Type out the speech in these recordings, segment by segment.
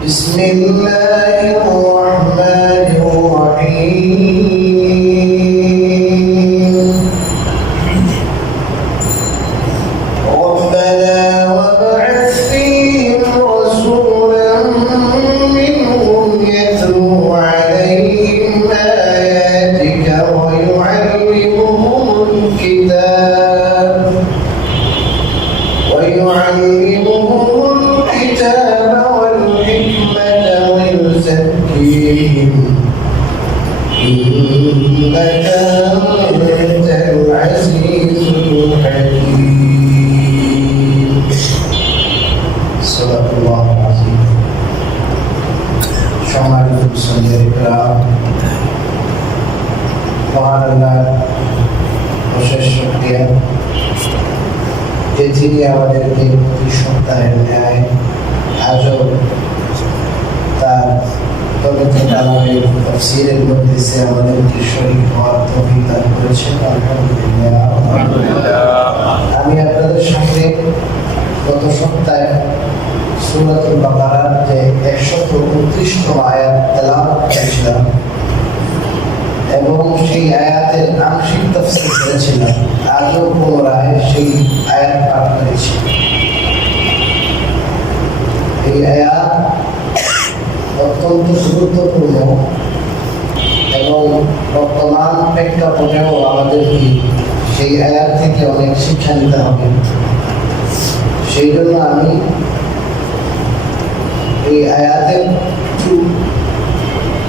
بسم الله الرحمن الرحيم ربنا وابعث فيهم رسولا منهم يتلو عليهم آياتك ويعلمهم الكتاب والحكمة ويزكيهم إنك أنت العزيز الحكيم صدق الله العظيم সম্মানিত মুসলিমরা মহান আল্লাহর অশেষ শুকরিয়া যে তিনি আমাদেরকে প্রতি সপ্তাহের ন্যায় আজও তার পবিত্র কালামের তাফসীরের মধ্যে সে আমাদেরকে শরীক হওয়ার তৌফিক দান করেছেন। আলহামদুলিল্লাহ। আমি আপনাদের সামনে গত সপ্তাহে সূরাতুল বাকারার যে 129তম আয়াত তেলাওয়াত করেছিলাম এবং সেই আয়াতের আংশিক তাফসীর করেছিলাম। আজও পুনরায় সেই আয়াত পাঠ করেছি। এই আয়াত অত্যন্ত গুরুত্বপূর্ণ এবং বর্তমান প্রেক্ষাপটেও আমাদেরকে সেই আয়াত থেকে অনেক শিক্ষা নিতে হবে। সেই জন্য আমি এই আয়াতের একটু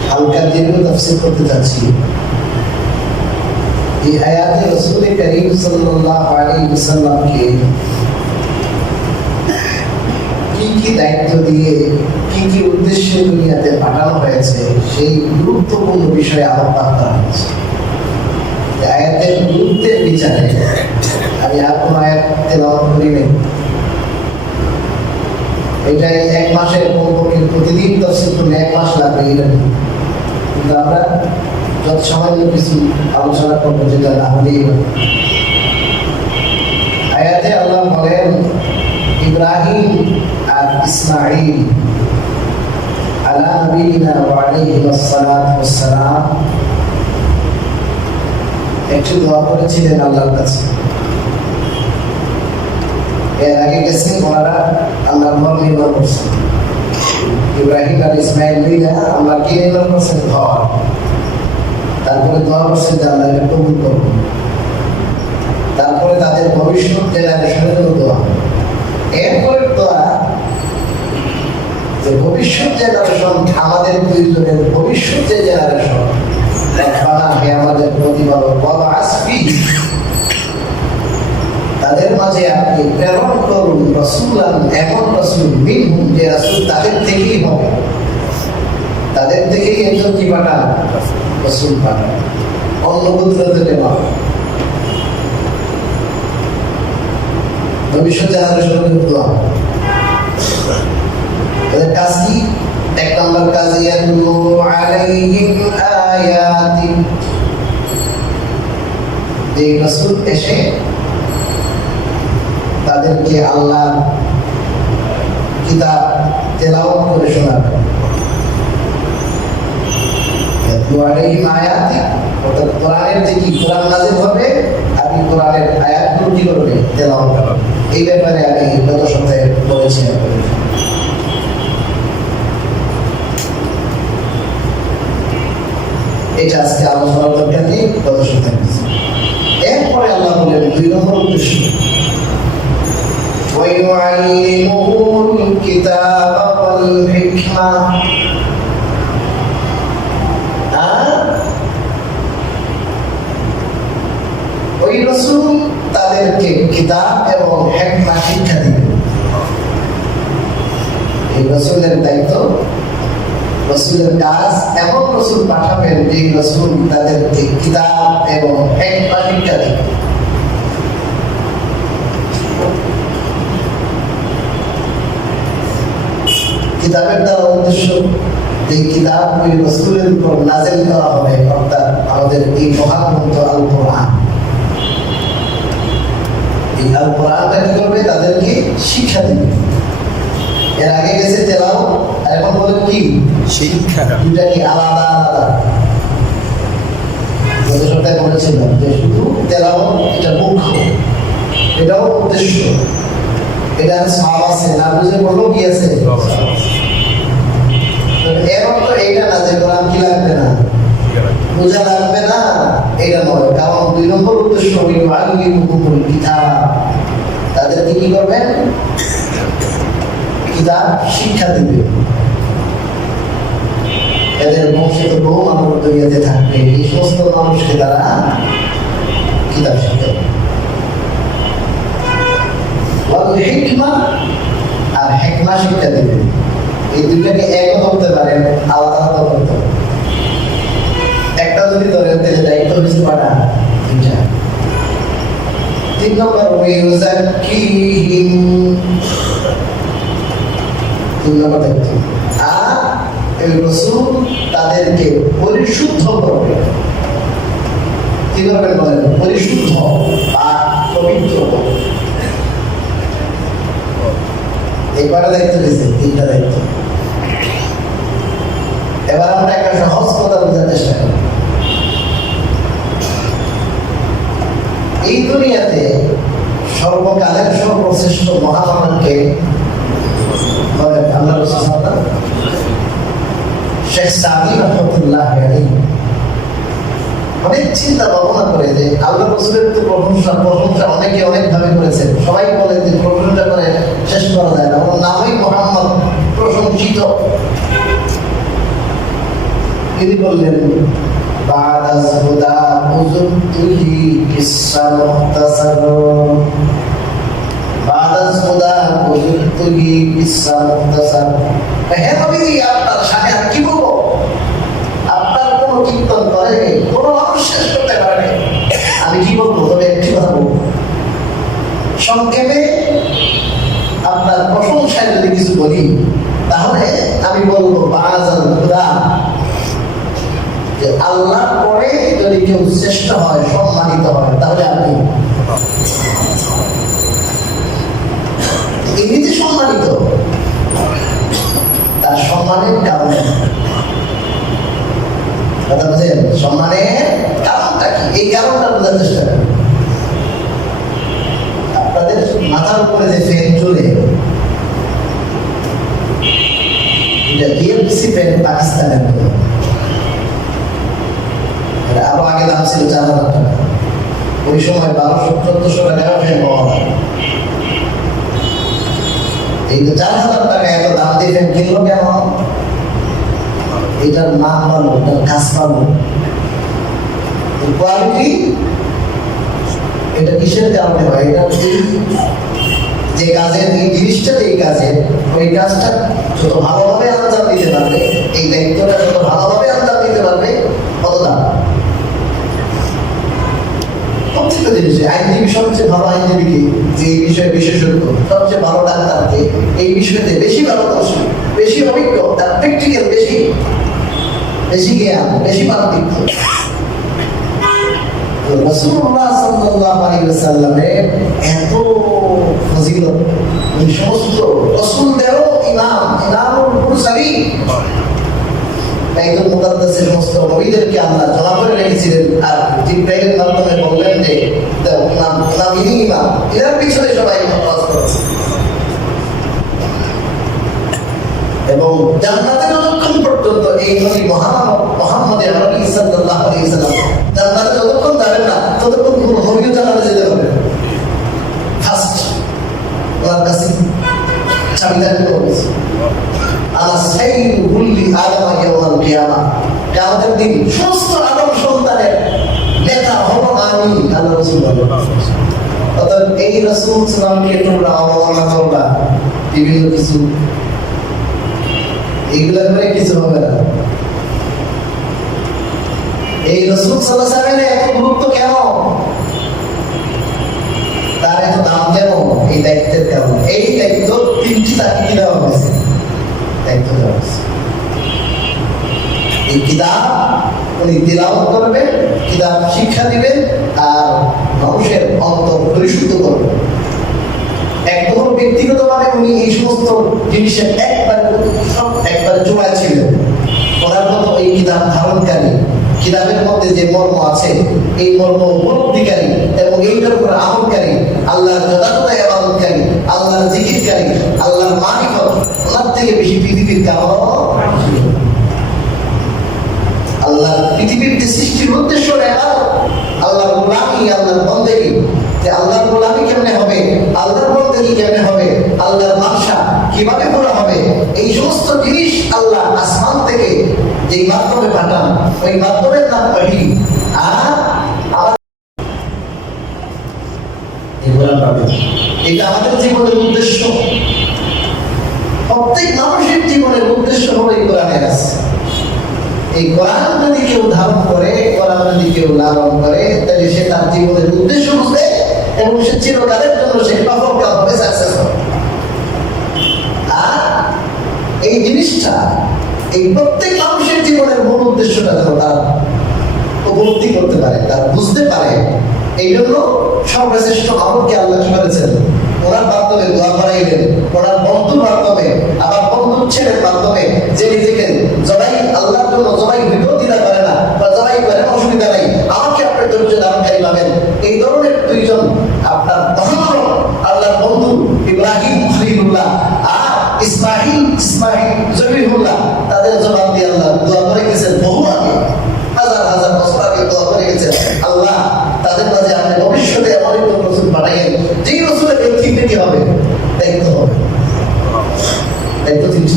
হালকা দীর্ঘ তাফসীর করতে চাচ্ছি। এই আয়াতে রাসূল করিম সাল্লাল্লাহু আলাইহি ওয়াসাল্লামকে কি কি দায়িত্ব দিয়ে কি কি উদ্দেশ্যে দুনিয়াতে পাঠানো হয়েছে সেই গুরুত্বপূর্ণ বিষয়ে আলোকপাত করা হয়েছে। আয়াতের গুরুত্বের বিচারে আমি আর কোনো আয়াত তেলাওয়াত করি নাই। এটাই এক মাসের কমপক্ষে প্রতিদিন তাফসীর করলে 1 মাস লাগবে এটা, কিন্তু আমরা যত সামান্য কিছু আলোচনা করবো যেটা না হলেই আয়াতে আল্লাহ বলেন ইব্রাহিম আর ইসমাঈল আলা নবিয়িনা ওয়া আলাইহিস সালাতু ওয়াস সালাম একটু দোয়া করেছিলেন আল্লাহর কাছে। এর আগে গেছেন ওনারা আল্লাহর ঘর নির্মাণ করছেন। ইব্রাহিম আর ইসমাঈল মিলে আল্লাহ কি নির্মাণ করছেন? ঘর। তারপরে দোয়া করছেন যে আল্লাহ এটা কবুল করুন। তারপরে তাদের ভবিষ্যৎ জেনারেশনের জন্য দোয়া। এরপরে দোয়া যে ভবিষ্যৎ জেনারেশন, আমাদের দুইজনের ভবিষ্যৎ যে জেনারেশন, আমাদের প্রতিপালক বলা আসবি তাদের মাঝে আপনি প্রেরণ করুন রাসূলান, এমন রাসূল মিনহুম, যে রাসূল তাদের থেকেই হবে, তাদের থেকেই একজন কি পাঠান? রাসূল পাঠান, অন্য গোত্র থেকে নয়। ভবিষ্যৎ জেনারেশনের দোয়া। এদের কাজ কি? 1 নম্বর কাজ ইয়াতলু আলাইহিম আয়াতি, যে রাসূল এসে তাদেরকে আল্লাহর কিতাব তেলাওয়াত করে শোনাবেন। ইয়াতলু আলাইহিম আয়াতি অর্থাৎ কোরআনের যে কি কোরআন নাযিল হবে, আপনি কোরআনের আয়াতগুলো কি করবেন? তেলাওয়াত করবেন। এই ব্যাপারে আমি গত সপ্তাহে বলেছি। এটা আজকে আলোচনার দরকার নেই, গত সপ্তাহে। এরপরে আল্লাহ বলেন 2 নম্বর উদ্দেশ্য وَيُعَلِّمُهُمُ الْكِتَابَ وَالْحِكْمَةَ, ওই রাসূল তাদেরকে কিতাব এবং হিকমত শিক্ষা দিবেন। এই রাসূলের দায়িত্ব, রাসূলের কাজ, এমন রাসূল পাঠাবেন যে রাসূল তাদেরকে কিতাব এবং হিকমত শিক্ষা দিবেন। কিতাবের দ্বারা উদ্দেশ্য এই কিতাব ওই রাসূলের উপর নাযিল করা হবে, অর্থাৎ আমাদের এই মহাগ্রন্থ আল কোরআন। এই আল কোরআনটা কি করবে? তাদেরকে শিক্ষা দিবে। এর আগে গেছে তেলাওয়াত, আর এখন শিক্ষা দুইটা কি আলাদা আলাদা? গত সপ্তাহে বলেছিলাম যে শুধু তেলাওয়াত এটা মুখ্য, এটাও উদ্দেশ্য, এটা সওয়াব আছে, না বুঝে বললো কি আছে। এর অর্থ এইটা না যে কোরআন কি লাগবে না, বোঝা লাগবে না, এটা নয়। কারণ 2 নম্বর উদ্দেশ্য কিতাব, তাদেরকে কি করবেন? কিতাব শিক্ষা দিবে। এদের বংশে তো বহু মানুষ দুনিয়াতে থাকবে, এই সমস্ত মানুষকে তারা কিতাব শিক্ষা দেবে। হিকমা আর হিকমা শিক্ষা দিবে। এই দুইটাকে একও করতে পারেন, আলাদা আলাদা করতে পারেন। একটা যদি ধরেন তাহলে দায়িত্ব বেশি পাঠা দুইটা। 3 নম্বর ওয়াইউযাক্কিহিম, 3 নম্বর দায়িত্ব। আর এই রাসূল তাদেরকে পরিশুদ্ধ করবে। কি করবেন বলেন? পরিশুদ্ধ বা পবিত্র করবে। এইবারে দায়িত্ব দিয়েছে, 3টা দায়িত্ব। এবার আমরা একটা সহজ কথা বোঝার চেষ্টা করি। এই দুনিয়াতে সর্বকালের সর্বশ্রেষ্ঠ মহামানবকে বলেন আল্লাহ রাসূল সাল্লাল্লাহু আলাইহি ওয়াসাল্লাম। শেখ সাদি রাহমাতুল্লাহ আলাইহি অনেক চিন্তা ভাবনা করে যে আল্লাহ রাসূলের তো প্রশংসা অনেকে অনেক ভাবে করেছেন। সবাই বলে যে প্রশংসা করে শেষ করা যায় না, ওর নামই মুহাম্মদ, প্রশংসিত। তিনি বললেন বাদাস হুদা উযুতুহি কিসসা মুখতাসার, বাদাস হুদা উযুতুহি কিসসা মুখতাসার। হে নবী, আপনার সাথে আর কি বলবো? আপনার কোনো কীর্তন করে কোনো মানুষ শেষ করতে পারে। আমি কি বলবো? তবে একটি কথা বলবো সংক্ষেপে। আপনার প্রশংসায় যদি কিছু বলি তাহলে আমি বলবো বাদাস হুদা, যে আল্লাহ পরে যদি কেউ শ্রেষ্ঠ হয়, সম্মানিত হয়, তাহলে আপনি এমনিতে সম্মানিত। তার সম্মানের কারণ কথা বুঝেন? সম্মানের কারণটা কি, এই কারণটা বোঝার চেষ্টা করেন। আপনাদের মাথার উপরে যে ফ্যান চলে, এটা ডিএমসি ফ্যান, পাকিস্তানের মতো। আরো আগে দাম ছিল 4,000 টাকা, ওই সময় 1200-1400 টাকা ফ্যান পাওয়া যায়। এই যে 4,000 টাকা এত দাম দিয়ে ফ্যান কিনলো কেন? এটার মান ভালো, এটার কাজ ভালো, কোয়ালিটি। এটা কিসের কারণে হয়? এটা যে কাজের, এই জিনিসটা, এই কাজের, ওই কাজটা যত ভালোভাবে আঞ্জাম দিতে পারবে, এই দায়িত্বটা যত ভালোভাবে আঞ্জাম দিতে পারবে, কত দাম। প্রত্যেকটা জিনিসে আইনজীবী সবচেয়ে ভালো আইনজীবীকে, যে এই বিষয়ে বিশেষজ্ঞ, সবচেয়ে ভালো ডাক্তারকে, এই বিষয়তে বেশি পারদর্শী, বেশি অভিজ্ঞ, তার প্র্যাকটিক্যাল বেশি, বেশি জ্ঞান, বেশি পাণ্ডিত্য। রাসূলুল্লাহ সাল্লাল্লাহু আলাইহি ওয়াসাল্লামের এত ফজিলত, এই সমস্ত রাসূলদেরও ইমাম, ইমামুল মুরসালিন, বাইতুল মুকাদ্দাসের সমস্ত নবীদেরকে আল্লাহ জমা করে রেখেছিলেন। আর জিবরাইলের মাধ্যমে বললেন যে ইমাম, এর পিছনে সবাই কাজ করেছে। এবং জান্নাতে যতক্ষণ পর্যন্ত এই নবী মুহাম্মদ আরবি সাল্লাল্লাহু আলাইহি ওয়াসাল্লাম জান্নাতে যতক্ষণ যাবেন না, ততক্ষণ পুরো নবীও জান্নাতে যেতে হবে। ফার্স্ট ওনার কাছে চাবিটা দিতে হবে। আলা সাইয়্যিদু কুল্লি আদম ইয়াউমাল কিয়ামাহ, কিয়ামতের দিন সমস্ত আদম সন্তানের নেতা হব আমি, আল্লাহ রাসূল বলেন। অতএব এই রাসূল সাল্লাল্লাহু আলাইহি তোমরা অবমাননা করবা, বিভিন্ন কিছু, এগুলা করে কিছু হবে না। এই রাসূল সাল্লাল্লাহু আলাইহি ওয়াসাল্লামের এত গুরুত্ব কেন, তার এত দাম কেন? এই দায়িত্বের কারণে। এই দায়িত্ব 3টি তাকে কি দেওয়া হয়েছে? দায়িত্ব দেওয়া হয়েছে। এই কিতাব উনি তিলাওয়াত করবেন, কিতাব শিক্ষা দিবেন, আর মানুষের অন্তর পরিশুদ্ধ করবেন। একদম ব্যক্তিগতভাবে উনি এই সমস্ত জিনিসের একবারে চূড়ায় ছিলেন। ওনার মতো এই কিতাব ধারণকারী, কিতাবের মধ্যে যে মর্ম আছে এই মর্ম উপলব্ধিকারী এবং এইটার উপর আমলকারী, আল্লাহর যথাযথ ইবাদতকারী, আল্লাহর জিকিরকারী, আল্লাহর মারিফত ওনার থেকে বেশি পৃথিবীর কারো আল্লাহর পৃথিবীর যে সৃষ্টির উদ্দেশ্য আল্লাহর গোলামি, আল্লাহর বন্দেগী। যে আল্লাহর গোলামি কেমনে হবে, আল্লাহর বন্দেগী কেমনে হবে, আল্লাহর মানসা কিভাবে করা হবে, এই সমস্ত জিনিস আল্লাহ আসমান থেকে যেই মাধ্যমে পাঠান ওই মাধ্যমের নাম ওহী। আর এটা আমাদের জীবনের উদ্দেশ্য। প্রত্যেক মানুষের জীবনের উদ্দেশ্য হলো এই কোরআনের আছে। এই কোরআন যদি কেউ ধারণ করে, কোরআন যদি কেউ লালন করে, তাহলে সে তার জীবনের উদ্দেশ্য বুঝবে এবং সে চিরকালের জন্য সে সফলকাম হবে, সাকসেস হবে। আর এই জিনিসটা এই প্রত্যেক মানুষের জীবনের মূল উদ্দেশ্যটা যেন তার উপলব্ধি করতে পারে, তার বুঝতে পারে। এই জন্য সর্বশ্রেষ্ঠ আমলকে আল্লাহ কি করেছেন, ওনার মাধ্যমে দোয়া করাইলেন, ওনার বন্ধুর মাধ্যমে, আবার বন্ধুর ছেলের মাধ্যমে, যে নিজেকে জবাই আল্লাহর জন্য জবাই হইতেও দিতে পারে না বা জবাই করেন অসুবিধা নাই, আমাকে আপনি ধৈর্য ধারণকারী পাবেন। এই ধরনের দুইজন আপনার মহান আল্লাহর বন্ধু ইব্রাহিম খলিলুল্লাহ আর ইসমাইল জবিহুল্লাহ, তাদের জবাব দিয়ে আল্লাহ দোয়া করে গেছেন বহু আগে, হাজার হাজার বছর আগে দোয়া করে গেছেন, আল্লাহ তাদের মাঝে আপনি ভবিষ্যতে এমন একজন রসুল পাঠাইয়েন যেই রসুলের ব্যক্তিত্বে কি হবে, দায়িত্ব হবে, দায়িত্ব জিনিস।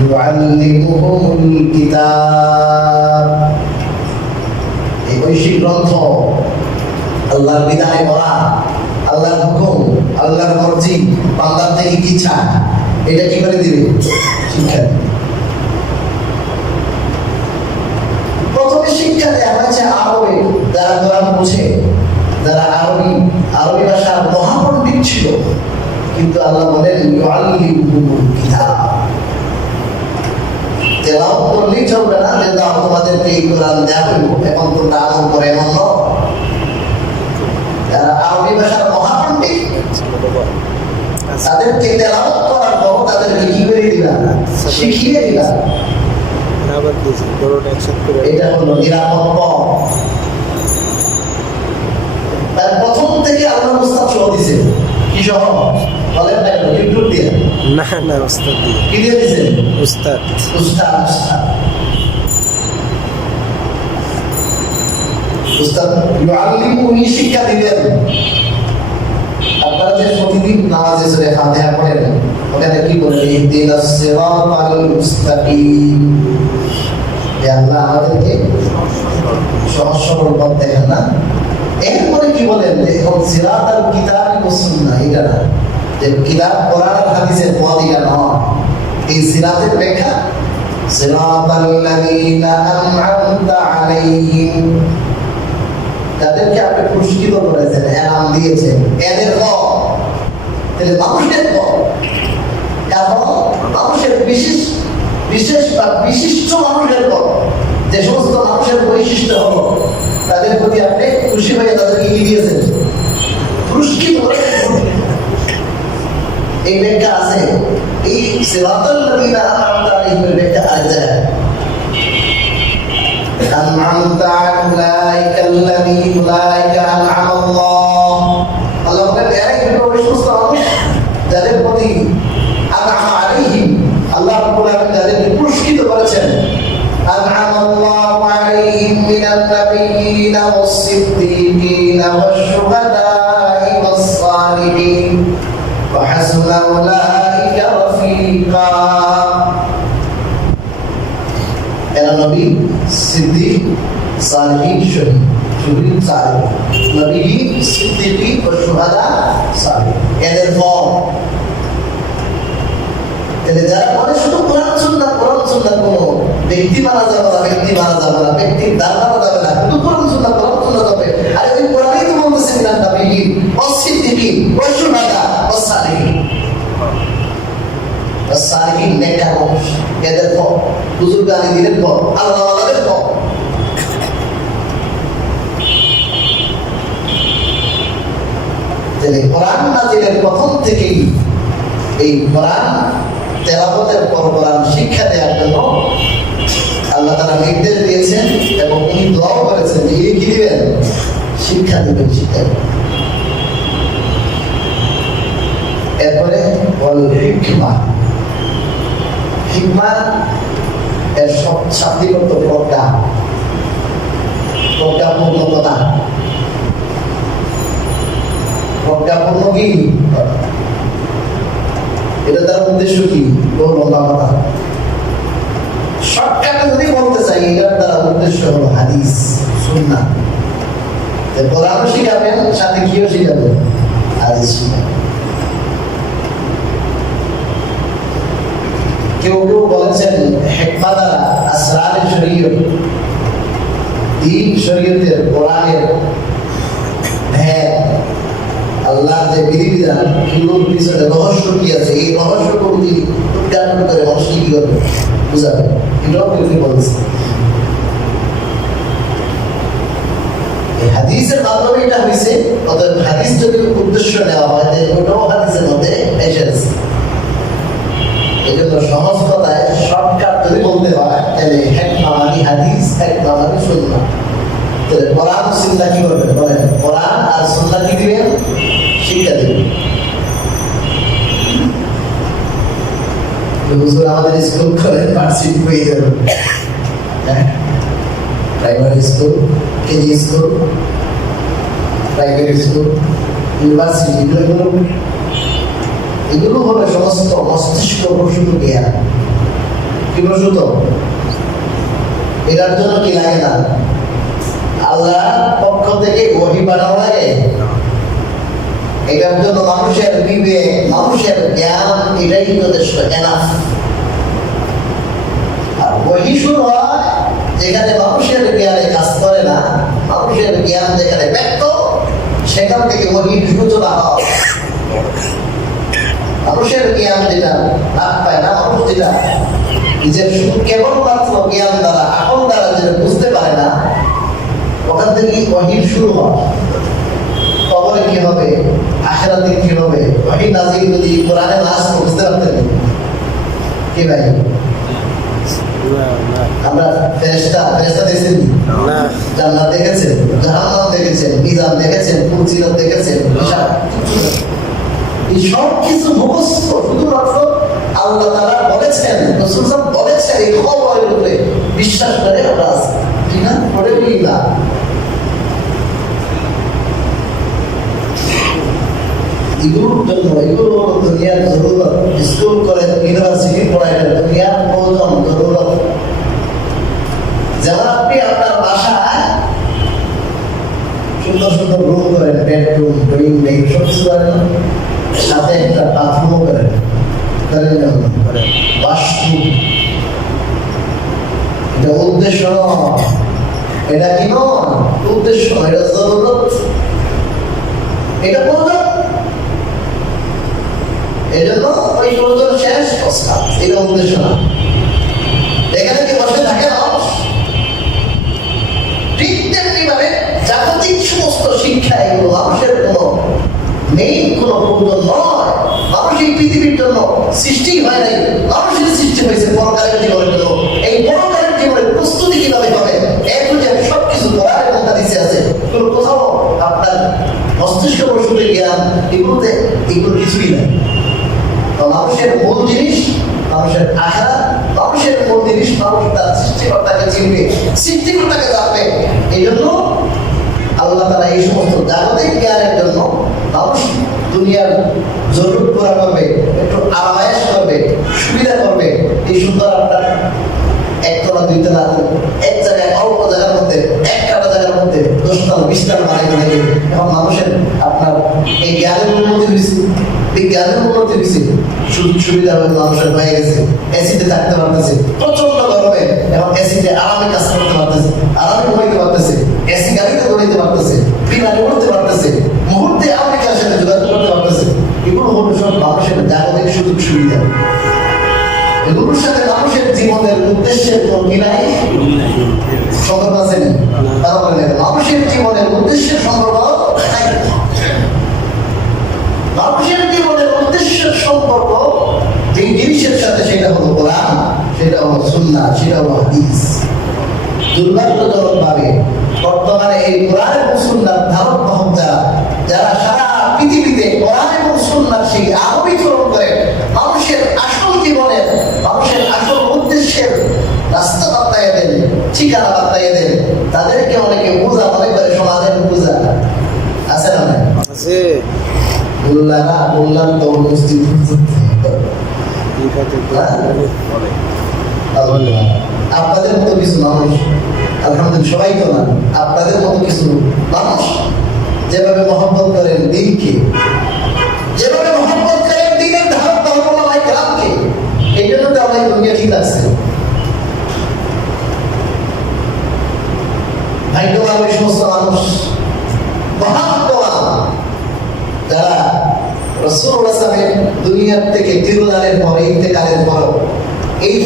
ইউআল্লিমুহুমুল কিতাব, এই ঐশিক গ্রন্থ, আল্লাহর বিধানে বলা, আল্লাহর হুকুম, আল্লাহর মর্জি, বান্দার থেকে কি চায়, এটা কি করে দিবে, শিক্ষা। প্রথমে শিক্ষা দেওয়া হয়েছে আরবে, যারা কোরআন বোঝে, যারা আরবি ভাষার মহাপণ্ডিত ছিল, কিন্তু আল্লাহ বলেন ইউআল্লিমুহুমুল কিতাব। তেলাওয়াত করলেই চলবে না যে দাও তোমাদেরকে এই কোরআন দেওয়া হইব এবং তোমরা আমল করে, এমন নয়। যারা আরবি ভাষার মহাপণ্ডিত তাদেরকে তেলাওয়াত করার পর তাদেরকে কি করে দিলা, শিখিয়ে দিলা। এটা হলো নিরাপদ পথ। তার প্রথম থেকে আল্লাহ মুস্তাফ সহ দিয়েছেন, কি সহ বলেন না, ইউটিউব দিয়ে না না উস্তাদ দিয়ে, কি দিয়ে দিয়েছেন, উস্তাদ ইউআল্লিমুনি শিক্ষা দিবেন। আপনারা যে প্রতিদিন নামাজে সূরা ফাতিহা পড়েন, ওখানে কি বলেন, ইহদিনাস সিরাতাল মুস্তাকিম, হে আল্লাহ আমাদেরকে সহজ সরল পথ দেখান না। এরপরে কি বলেন, এখন সিরাতাল কিতাবি ওয়াস সুন্নাহ, এটা না যে কিতাব কোরআন আর হাদিসের পথ, এটা নয়। এই সিরাতের ব্যাখ্যা সিরাতাল লাযিনা আন'আমতা আলাইহিম, তাদেরকে আপনি পুরস্কৃত করেছেন, এনাম দিয়েছেন, এদের পথ। তাহলে মানুষের পথ, এখন মানুষের বিশেষ বা বিশিষ্ট মানুষের পথ, যে সমস্ত মানুষের বৈশিষ্ট্য হলো তাদের প্রতি আপনি খুশি হয়ে তাদেরকে কি দিয়েছেন, পুরস্কৃত করেছেন। এই ব্যাখ্যা আছে। এই সিরাতাল লাযিনা আন'আমতা আলাইহিমের ব্যাখ্যা আছে, আন'আমতা আলাইকা উলাইকা আন'আমাল্লাহ, আল্লাহ বলেন এরাই হলো ওই সমস্ত মানুষ যাদের প্রতি আন'আমা আলাইহিম, আল্লাহ রাব্বুল আলামিন যাদেরকে পুরস্কৃত করেছেন। আন'আমাল্লাহু আলাইহিম মিনান নাবিয়্যিনা ওয়াস-সিদ্দীকিনা ওয়াশ-শুহাদা'i ওয়াস-সালিহিন ওয়া হাসুনা উলাইকা রাফীকা। এরা নবী, সিদ্দিক, সালিহিন, শহীদ, সালিহ, নবী, সিদ্দিক ও শুহাদা, সালিহ, এদের ফল। তাহলে যারা বলে শুধু কোরআন সুন্নাহ কোনো ব্যক্তি মানা যাবে না, ব্যক্তির দান মানা যাবে না, শুধু কোরআন সুন্নাহ হবে। আর ওই কোরআনই তো বলতেছে মিনান নাবিয়্যিন ওয়াস সিদ্দিকিন ওয়াশ শুহাদা ওয়াস সালিহিন, সালিহিন নেককার মানুষ, এদের পর বুজুর্গ আলীদের পর আল্লাহ ওয়ালাদের পর। তাহলে কোরআন নাজিলের প্রথম থেকেই এই কোরআন তেলাওয়াতের পর কোরআন শিক্ষা দেওয়ার জন্য আল্লাহ তাআলা নির্দেশ দিয়েছেন এবং উনি দোয়াও করেছেন যে এই কি দিবেন, শিক্ষা দিবেন, শিক্ষা দিবেন। এরপরে ওয়াল হিকমা, হিকমা এর সব শাব্দিক অর্থ প্রজ্ঞাপূর্ণ কথা। প্রজ্ঞাপূর্ণ কি, এটা তার উদ্দেশ্য কি, বহু লম্বা কথা। শর্টকাটে যদি বলতে চাই, এটার দ্বারা উদ্দেশ্য হলো হাদিস সুন্নাহ। কোরআনও শিখাবেন, সাথে কিও শিখাবেন, হাদিস শিখাবেন। কেউ কেউ বলেছেন হিকমা দ্বারা আসরার শরীয়ত, দ্বীন শরীয়তের কোরআনের ভেদ, আল্লাহর যে বিধিবিধান, এগুলোর পিছনে রহস্য কি আছে, এই রহস্যগুলো যদি উদ্ঘাটন করে মানুষ কি করবে, বুঝাবে। এটাও কেউ কেউ বলেছে। হাদিসের মাধ্যমে এটা হয়েছে। অতএব হাদিস যদি উদ্দেশ্য নেওয়া হয়, ওটাও হাদিসের মধ্যে এসেছে। এই জন্য সহজ কথায় শর্টকাট যদি বলতে হয়, তাহলে হিকমা মানে হাদিস, হিকমা মানে সুন্নাহ। তাহলে কোরআন সুন্নাহ কি করবেন বলেন, কোরআন আর সুন্নাহ কি দিবেন, শিক্ষা দিবেন। হুজুর আমাদের স্কুল করে পার্সিট পেয়ে যাবে, primary school, KG school, primary school, university, এগুলো হবে সমস্ত মস্তিষ্ক প্রসূত জ্ঞান। কি প্রসূত? এটার জন্য কি লাগে না, আল্লাহর পক্ষ থেকে ওহী পাঠানো লাগে। এটার জন্য মানুষের বিবেক, মানুষের জ্ঞান, এটাই যথেষ্ট, এনাফ। আর ওহী শুরু হয় যেখানে মানুষের জ্ঞানে কাজ করে না, মানুষের জ্ঞান যেখানে ব্যক্ত, সেখান থেকে ওহীর সূচনা হয়। মানুষের জ্ঞান যেটা লাভ পায় না, মানুষ যেটা নিজের কেবলমাত্র জ্ঞান দ্বারা, আকল দ্বারা যেটা বুঝতে পারে না, ওখান থেকে ওহীর শুরু হয়। কবরে কি হবে, আখিরাতে কি হবে, ওহী নাযিল যদি কোরআনে না আসতো বুঝতে পারতেন কি ভাই? আমরা ফেরেশতা দেখেছেন না, জান্নাত দেখেছেন, জাহান্নাম দেখেছেন, মিজান দেখেছেন, ফুলসিরাত দেখেছেন, হিসাব, এই সব কিছু মুখস্থ শুধুমাত্র আল্লাহ তাআলা বলেছেন, রাসূল সাল্লাল্লাহু আলাইহি বলেছেন, এই খবরের উপরে বিশ্বাস করে আমরা আছি, ঠিক না? পড়ে বলি না। এগুলোর জন্য, এগুলো হলো দুনিয়ার জরুরত। স্কুল কলেজ ইউনিভার্সিটি পড়াইলে দুনিয়ার প্রয়োজন, জরুরত। যেমন আপনি আপনার বাসায় সুন্দর সুন্দর রুম করেন, বেডরুম, ড্রয়িং রুম, সব কিছু করেন, সাথে একটা বাথরুমও করেন, ওয়াশরুম। এটা উদ্দেশ্য নয়, এটা কি নয়, উদ্দেশ্য, এটা জরুরত, এটা প্রয়োজন। এই জন্য ওই প্রয়োজন শেষ, এটা উদ্দেশ্য না। এখানে কি বসে থাকে মানুষ? ঠিক তেমনি ভাবে জাগতিক সমস্ত শিক্ষা, এগুলো মানুষের কোনো মেইন কোনো প্রয়োজন নয়। মানুষ এই পৃথিবীর জন্য সৃষ্টি হয় নাই, মানুষের সৃষ্টি হয়েছে পরকালের জীবনের জন্য। এই পরকালের জীবনের প্রস্তুতি কিভাবে হবে, সবকিছু কোরআনের মধ্যে হাদিসে আছে। কোনো কোথাও আপনার মস্তিষ্ক প্রসূত জ্ঞান, এগুলো কিছুই নাই। তো মানুষের মূল জিনিস, মানুষের আখিরাত, মানুষের মূল জিনিস, মানুষ তার সৃষ্টিকর্তাকে চিনবে, সৃষ্টিকর্তাকে জানবে। এই জন্য আল্লাহ তাআলা এই সমস্ত জাগতিক জ্ঞানের জন্য মানুষ দুনিয়ার জরুরত পুরা করবে, একটু আরামায়েশ করবে, সুবিধা করবে। এই সুন্দর আপনার একতলা দুইতলা এক জায়গায়, অল্প জায়গার মধ্যে, একটা জায়গার মধ্যে 10 20 বানাইতে থাকে। এখন মানুষের আপনার এই জ্ঞানের উন্নতি হয়েছে, এই জ্ঞানের উন্নতি হয়েছে, সুযোগ সুবিধা মানুষের হয়ে গেছে। এসিতে থাকতে পারতেছে, প্রচন্ড গরমে এখন এসিতে আরামে কাজ করতে পারতেছে, আরামে ঘুমাইতে পারতেছে, এসি গাড়িতে দৌড়াইতে পারতেছে, বিমানে উঠতে পারতেছে, মুহূর্তে আমেরিকার সাথে যোগাযোগ করতে পারতেছে। এগুলো হলো সব মানুষের জাগতিক সুযোগ সুবিধা। এগুলোর সাথে মানুষের জীবনের উদ্দেশ্যের কোনো মিলাই সম্পর্ক আছে না। তারপরে মানুষের জীবনের উদ্দেশ্যের সম্পর্ক নাই। মানুষের জীবনের উদ্দেশ্যের সম্পর্ক সুন্নাহ, সেটা হলো হাদিস। দুর্ভাগ্যজনকভাবে বর্তমানে এই কোরআন এবং সুন্নাহর ধারক বাহক যারা সারা পৃথিবীতে কোরআন এবং সুন্নাহর সেই আলো বিতরণ করে মানুষের আসল জীবনের, মানুষের আসল উদ্দেশ্যের রাস্তা বাতাইয়া দেন, ঠিকানা বাতাইয়া দেন, তাদেরকে অনেকে পূজা মনে করে সমাজের পূজা। আছে না? আছে। বললাম তো মুসলিম আপনাদের মতো কিছু মানুষ, আলহামদুলিল্লাহ সবাই তো না, আপনাদের মতো কিছু মানুষ যেভাবে মহব্বত করেন দিনকে, যেভাবে মহব্বত করেন দিনের ধারক বাহক ওলামায়ে কেরামকে, এই জন্য তো আমাদের দুনিয়া ঠিক আছে। ভাগ্যবান ওই সমস্ত মানুষ, মহাভাগ্যবান যারা রাসূলুল্লাহ সাল্লাল্লাহু আলাইহি ওয়াসাল্লামের দুনিয়ার থেকে তিরুদানের পর, ইন্তেকালের পর এই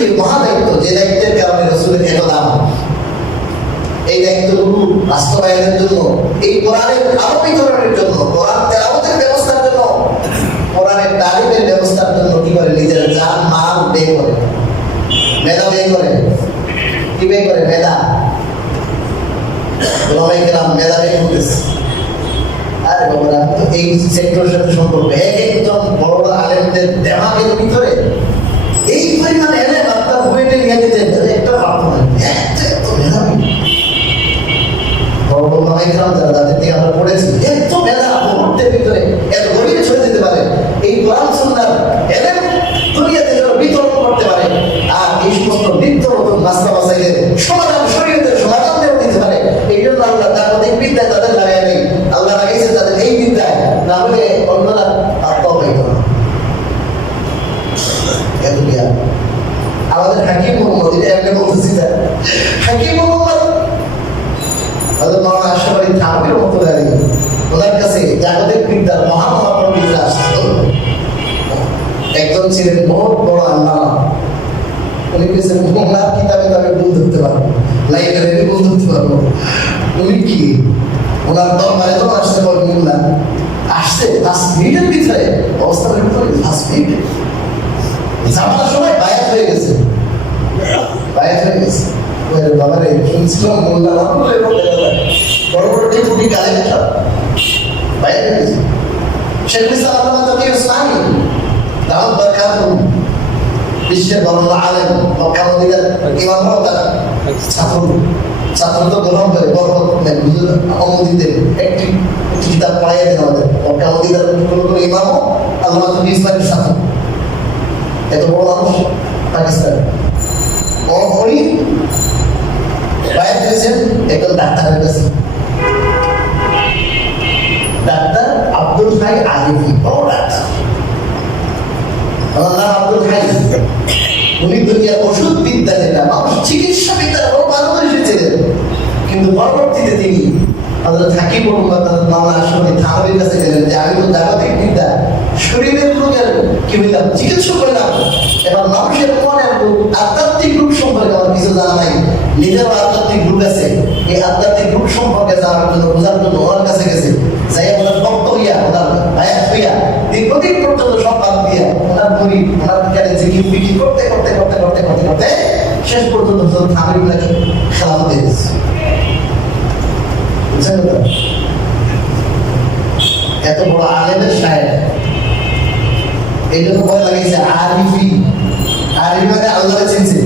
যে মহাদায়িত্ব, যে দায়িত্বের কারণে রাসূলের এত দাম, এই দায়িত্বগুলো বাস্তবায়নের জন্য, এই কোরআনের আলো বিতরণের জন্য, কোরআন তেলাওয়াতের ব্যবস্থার জন্য, কোরআনের তালিমের ব্যবস্থার জন্য কি করে? নিজের জান মাল ব্যয় করে, মেধা ব্যয় করে। কি ব্যয় করে? মেধা। ওলামায়ে কেরাম মেধা ব্যয় করতেছে। আরে বাবা, তো এই সেক্টরের সাথে সম্পর্ক, একজন বড় বড় আলেমদের দেমাগের ভিতরে এই পরিমাণ এলেম আপনার বইতে নিয়ে দিতেন, একটা ভাবতো না এত মেধাবী বড় বড় ওলামায়ে কেরাম যারা, যাদের থেকে আমরা পড়েছি, এত মেধা মুহূর্তের ভিতরে এত গভীরে চলে যেতে পারে, এই কোরআন সুন্নাহর এলেম দুনিয়াতে যারা বিতরণ করতে পারে, আর এই সমস্ত নিত্য নতুন মাসলা মাসাইলের সমাধান, শরীয়তের সমাধান দেওয়া দিতে পারে। এই জন্য আল্লাহ জাগতিক বিদ্যায় তাদের লাগাই নেই, আল্লাহ লাগাইছে তাদের এই বিদ্যায়, না হলে অন্যরা আত্মাও পাইত না। এত জ্ঞান আমাদের হাকিম মোহাম্মদ, এটা একটা বলতেছি, হাকিম মোহাম্মদ মাওলানা আশরাফ আলী থানভীর মতো দাঁড়িয়ে ওনার কাছে জাগতিক বিদ্যার মহামহাপণ্ডিতরা আসত। একজন ছিলেন বহুত বড় আল্লামা, উনি বলেছেন ওনার কিতাবে তো আমি ভুল ধরতে পারবো, লাইব্রেরি ভুল ধরতে পারবো। উনি কি ওনার দরবারে তো আসতে পারবেন না, আসছে 5 মিনিটের ভিতরে, অবস্থানের ভিতরে 5 মিনিট জামানার সময় বায়াত হয়ে গেছে, বায়াত হয়ে গেছে। বাবারে শুনছিলাম মোল্লা বড় বড় ডেপুটি কালেক্টর বায়াত হয়ে গেছে। শেখুল ইসলাম আল্লামা তাকি উসমানী দাউদ বারকাতুহু, বিশ্বের বড় আলেম, মক্কা মদিনার ইমামরাও তার ছাত্র তো গ্রহণ করে বরকত নেন, হুজুর অনুমতি একটি কিতাব পড়াইয়া দেন আমাদের মক্কা মদিনার কোনো কোনো ইমামও আল্লামা তাকি ইসলামের ছাত্র। এত বড় মানুষ পাকিস্তান, উনি বায়াত হয়েছেন একজন ডাক্তারের কাছে, ডাক্তার আব্দুল হাই আরিফি, বড় ডাক্তার, আমার নাম আব্দুল হাই। উনি দুনিয়ার ওষুধ বিদ্যা, যেটা মানুষ চিকিৎসা বিদ্যার বড় পারদর্শী ছিলেন, কিন্তু পরবর্তীতে তিনি হযরত হাকিম মোহাম্মদ মাওলানা আশরাফ আলী থানভীর কাছে গেলেন যে আমি তো জাগতিক বিদ্যা শরীরের রোগের কি হইলাম, চিকিৎসা করলাম, এবার মানুষের মনের রোগ, আধ্যাত্মিক রোগ সম্পর্কে আমার কিছু জানা নাই, নিজেরও আধ্যাত্মিক রোগ আছে, এই আধ্যাত্মিক রোগ সম্পর্কে জানার জন্য, বোঝার জন্য ওনার কাছে গেছে। যাই ওনার ভক্ত হইয়া, ওনার বায়াত হইয়া দীর্ঘদিন পর্যন্ত সব বাদ দিয়া ওনার মুড়ি, ওনার কাছে জিকির বিক্রি করতে করতে করতে করতে করতে করতে শেষ পর্যন্ত থানভীর নাকি খেলাফত দিয়ে দিচ্ছে। বুঝছেন তো? এত বড় আলেমের সাহেব, এই জন্য বলা লাগিয়েছে আরিফি। আরিফি মানে আল্লাহকে চিনছে,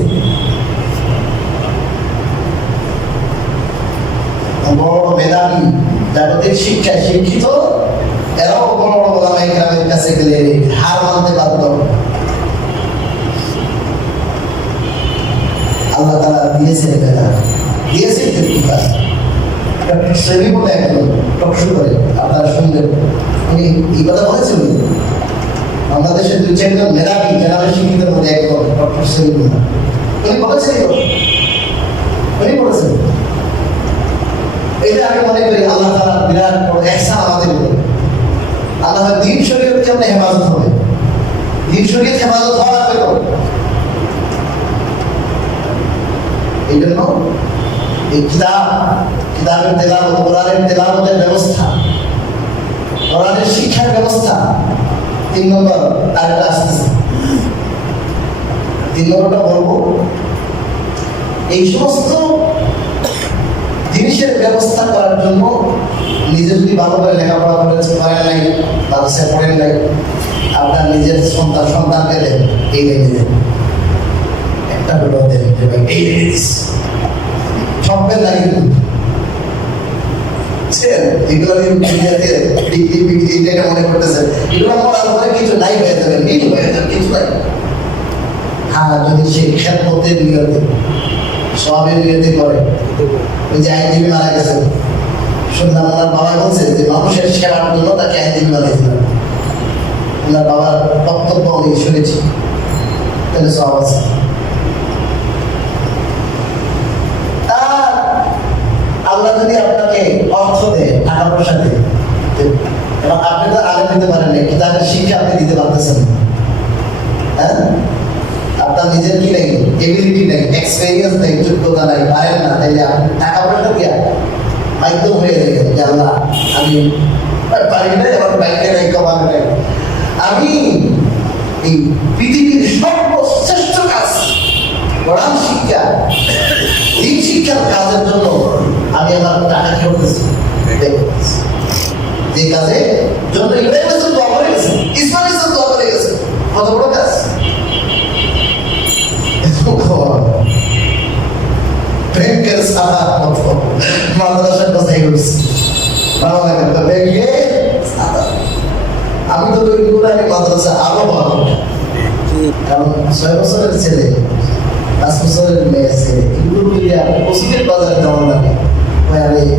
বড় মেধাবী, জাগতিক শিক্ষায় শিক্ষিত, এরাও বড় বড় ওলামায়ে কেরামের কাছে গেলে হার মানতে বাধ্য। আল্লাহ তাআলা দিয়েছেন মেধা, দিয়েছেন যোগ্যতা। শ্রেণী বলে একজন টকশো করে, আপনারা শুনলেন, উনি এই কথা বলেছেন। বাংলাদেশের 2-4জন মেধাবী জেনারেল শিক্ষিতের মধ্যে একজন ডক্টর শ্রেণী, উনি বলেছেন, উনি বলেছেন। এটা আমি মনে করি আল্লাহ তাআলার বিরাট বড় ইহসান আমাদের উপরে। আল্লাহ দ্বীন শরীয়ত কেমনে হেফাজত হবে, দ্বীন শরীয়ত হেফাজত হওয়া লাগবে তো। এই জন্য এই কিতাবের তেলাওয়াত, কোরআনের তেলাওয়াতের ব্যবস্থা, কোরআনের শিক্ষার ব্যবস্থা, 3 নম্বর আরেকটা আসতেছে। 3 নম্বরটা বলবো, এই সমস্ত জিনিসের ব্যবস্থা করার জন্য নিজে যদি ভালো করে লেখাপড়া করেন নাই, মাদ্রাসা পড়েন নাই, আপনার নিজের সন্তানকে দেন, এই লেগে দেন, একটা হলো দেন, এই লেগে দিস সবের লাগে কিন্তু এগুলো মনে করতেছে এগুলো করার পরে কিছু নাই হয়ে যাবে, নীল হয়ে যাবে, কিছু নাই। হ্যাঁ, যদি সে খেদমতের নিয়তে সবের নিয়তে করে, ওই যে আইনজীবী মারা গেছেন, শুনলাম ওনার বাবা বলছে যে মানুষের সেবার জন্য তাকে আইনজীবী বানিয়েছিলেন। ওনার বাবার বক্তব্য আমি শুনেছি, তাহলে সব আছে। আল্লাহ যদি আপনাকে অর্থ দেয়, টাকা পয়সা দেয়, এবং আপনি তো আগে দিতে পারেন না, কিতাবের শিক্ষা আপনি দিতে পারতেছেন না, হ্যাঁ, আপনার নিজের কি নেই, এবিলিটি নেই, এক্সপেরিয়েন্স নেই, যোগ্যতা নাই, পারেন না, তাইলে আপনি টাকা পয়সা দিয়া মাধ্যম হয়ে যাবে যে আল্লাহ আমি পারি না, আমার ব্যাংকে নেই, কমানো নেই, আমি এই পৃথিবীর সর্বশ্রেষ্ঠ কাজ কোরআন শিক্ষা, এই শিক্ষার কাজের জন্য আমি আমার টাকা কি করতেছি, যে কাজে জন্য ইব্রাহিম রাসূল দোয়া করে গেছেন, ইসমাঈল রাসূল দোয়া করে গেছেন, কত বড় কাজ। ব্যাংকের সাদা কত মাদ্রাসার কথাই বলছি, ভালো লাগে তো ব্যাংকে সাদা। আমি তো আমি মাদ্রাসা আরো ভালো, কারণ 6 বছরের ছেলে, 5 বছরের মেয়ে ছেলে, এগুলো মিলিয়ে ওষুধের বাজারে দেওয়া লাগে,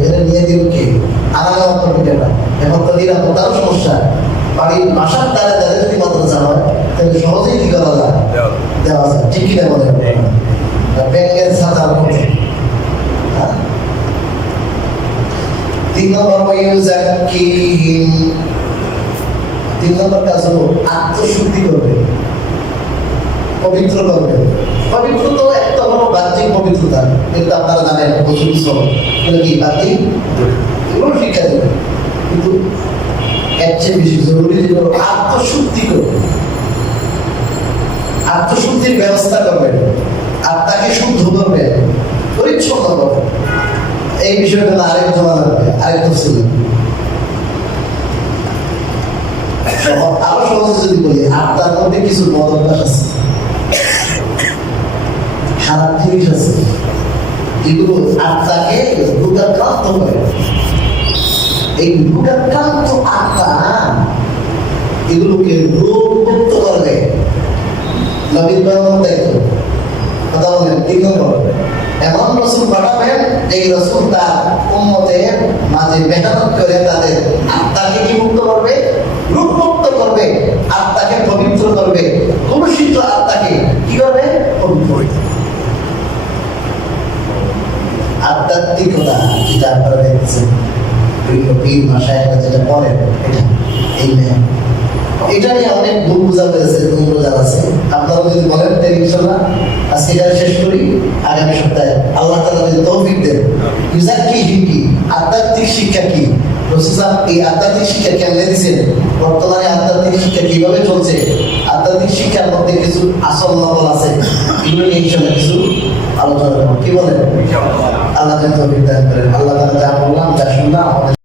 এটা নিয়ে দিব কি আলাদা করতে না, এখন তো নিরাপত্তারও সমস্যা, বাড়ির বাসার দ্বারে দ্বারে যদি মাদ্রাসা হয় তাহলে সহজেই কি করা যায়, দেওয়া যায়, ঠিক কিনা বলে ব্যাংকের সাদার মধ্যে। 3 নম্বর ওয়ায়ুযাক্কিহিম, 3 নম্বর কাজ হলো আত্মশুদ্ধি করবে, পবিত্র করবে। পবিত্র তো একটা হলো বাহ্যিক পবিত্রতা, কিন্তু আপনারা জানেন গোসল এগুলো কি বাহ্যিক, এগুলো শিক্ষা দেবে, কিন্তু এর চেয়ে বেশি জরুরি যেগুলো আত্মশুদ্ধি করবে, আত্মশুদ্ধির ব্যবস্থা করবেন, আত্মাকে শুদ্ধ করবেন, পরিচ্ছন্ন করবেন। এই বিষয়টা আরেক জমা লাগবে, আরেক তফসিল। আরো সহজে যদি বলি, আত্মার মধ্যে কিছু বদ অভ্যাস আছে, খারাপ জিনিস আছে, এগুলো আত্মাকে রোগাক্রান্ত করে। এই রোগাক্রান্ত আত্মা এগুলোকে রোগমুক্ত করবে, নবীর দায়িত্ব। কথা বলেন 3 নম্বর, এমন রাসূল পাঠাবেন এই রাসূল তার উম্মতের মাঝে মেহনত করে তাদের আত্মাকে কি মুক্ত করবে, রোগমুক্ত করবে, আত্মাকে পবিত্র করবে, কলুষিত আত্মাকে কি করবে, পবিত্র করবে। আধ্যাত্মিকতা যেটা আপনারা দেখতেছেন, বিভিন্ন পীর মাশায়েখরা যেটা করেন, এটা এই মেয়ে, এটা নিয়ে অনেক ভুল বোঝা হয়েছে, ভুল আছে। আপনারা যদি বলেন তাহলে ইনশাআল্লাহ আজকে এটা শেষ করি, আগামী সপ্তাহে আল্লাহ তাআলা যদি তৌফিক দেন। ইউযাক্কিহিম কি, আধ্যাত্মিক শিক্ষা কি, রাসূল এই আধ্যাত্মিক শিক্ষা কেমনে দিয়েছেন, বর্তমানে আধ্যাত্মিক শিক্ষা কিভাবে চলছে, আধ্যাত্মিক শিক্ষার মধ্যে কিছু আসল নকল আছে, এগুলো নিয়ে ইনশাআল্লাহ কিছু আলোচনা করব। কি বলেন? আল্লাহ যেন তৌফিক দান করেন। আল্লাহ তাআলা যা বললাম, যা শুনলাম আমাদের